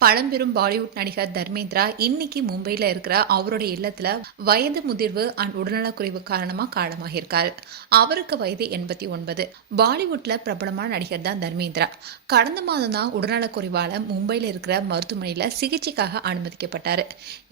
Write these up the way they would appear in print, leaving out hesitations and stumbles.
பழம்பெரும் பாலிவுட் நடிகர் தர்மேந்திரா இன்னைக்கு மும்பையில இருக்கிற அவருடைய இல்லத்துல வயது முதிர்வு அண்ட் உடல்நலக்குறைவு காரணமா காலமாகியிருக்காரு. அவருக்கு வயது 89. பாலிவுட்ல பிரபலமான நடிகர் தான் தர்மேந்திரா. கடந்த மாதம் தான் உடல்நலக்குறைவால மும்பையில இருக்கிற மருத்துவமனையில சிகிச்சைக்காக அனுமதிக்கப்பட்டாரு.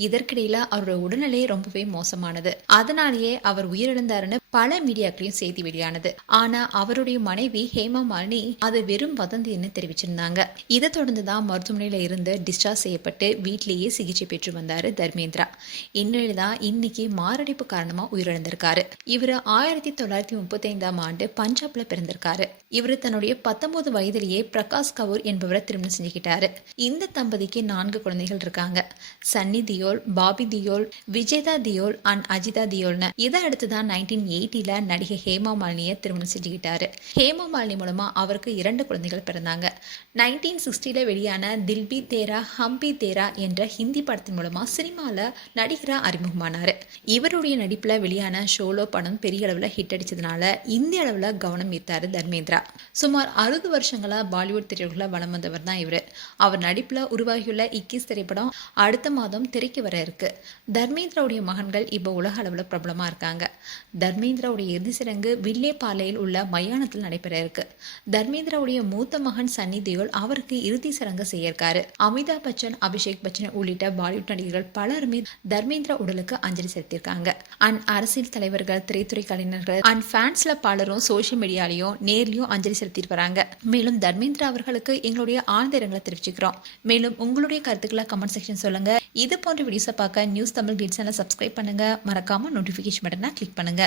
இதற்கிடையில அவருடைய உடல்நிலை ரொம்பவே மோசமானது. அதனாலேயே அவர் உயிரிழந்தாருன்னு பல மீடியாக்களையும் செய்தி வெளியானது. ஆனா அவருடைய மனைவி ஹேமா மாலினி அது வெறும் வதந்தின்னு தெரிவிச்சிருந்தாங்க. இதை தொடர்ந்துதான் மருத்துவமனையில இருந்து டிஸ்சார்ஜ் செய்யப்பட்டு வீட்டிலேயே சிகிச்சை பெற்று வந்தாரு தர்மேந்திரா. இந்நிலைதான் இன்னைக்கு மாரடைப்பு காரணமா உயிரிழந்திருக்காரு. இவர் 1935ஆம் ஆண்டு பஞ்சாப்ல பிறந்திருக்காரு. இவர் தன்னுடைய 19 வயதிலேயே பிரகாஷ் கபூர் என்பவரை திருமணம் செஞ்சுக்கிட்டாரு. இந்த தம்பதிக்கு 4 குழந்தைகள் இருக்காங்க. சன்னி தியோல், பாபி தியோல், விஜேதா தியோல் அண்ட் அஜிதா தியோல்னு. இதை அடுத்துதான் 1980ல நடிகை ஹேமா மாலினியை திருமணம் செஞ்சுக்கிட்டாரு. ஹேமா மாலினி மூலமா அவருக்கு 2 குழந்தைகள் பிறந்தாங்க. 1960ல வெளியான தில்பி தேரா ஹம்பி தேரா என்ற ஹிந்தி படத்தின் மூலமா சினிமால நடிகரா அறிமுகமானாரு. இவருடைய நடிப்புல வெளியான ஷோலோ படம் பெரிய அளவுல ஹிட் அடிச்சதுனால இந்திய அளவுல கவனம் ஈர்த்தாரு தர்மேந்திரா. சுமார் 60 வருஷங்களா பாலிவுட் திரையுலகில் வலம் வந்தவர் தான் இவரு. அவர் நடிப்புல உருவாகியுள்ள இக்கிஸ் திரைப்படம் அடுத்த மாதம் திரைக்கு வர இருக்கு. தர்மேந்திராவுடைய மகன்கள் இப்போ உலக அளவுல பிரபலமா இருக்காங்க. தர்மேந்திராவுடைய இறுதி சடங்கு வில்லேபாலையில் உள்ள மயானத்தில் நடைபெற இருக்கு. தர்மேந்திராவுடைய மூத்த மகன் சன்னி தியோல் அவருக்கு இறுதி சடங்கு செய்ய இருக்காரு. அமிதாப் பச்சன், அபிஷேக் பச்சன் உள்ளிட்ட பாலிவுட் நடிகர்கள் பலருமே தர்மேந்திரா உடலுக்கு அஞ்சலி செலுத்தியிருக்காங்க. அண்ட் அரசியல் தலைவர்கள், திரைத்துறை கலைஞர்கள் அண்ட் ஃபேன்ஸ்ல பலரும் சோசியல் மீடியாலையும் நேர்லயும் அஞ்சலி செலுத்திட்டு வராங்க. மேலும் தர்மேந்திரா அவர்களுக்கு எங்களுடைய ஆழ்ந்த இரங்கலை தெரிவிச்சுக்கிறோம். மேலும் உங்களுடைய கருத்துக்களை கமெண்ட் செக்ஷன் சொல்லுங்க. இது போன்ற வீடியோஸை பார்க்க நியூஸ் தமிழ் கிளிட்ஸ் சேனலை சப்ஸ்கிரைப் பண்ணுங்க. மறக்காம நோட்டிபிகேஷன் பட்டனை கிளிக் பண்ணுங்க.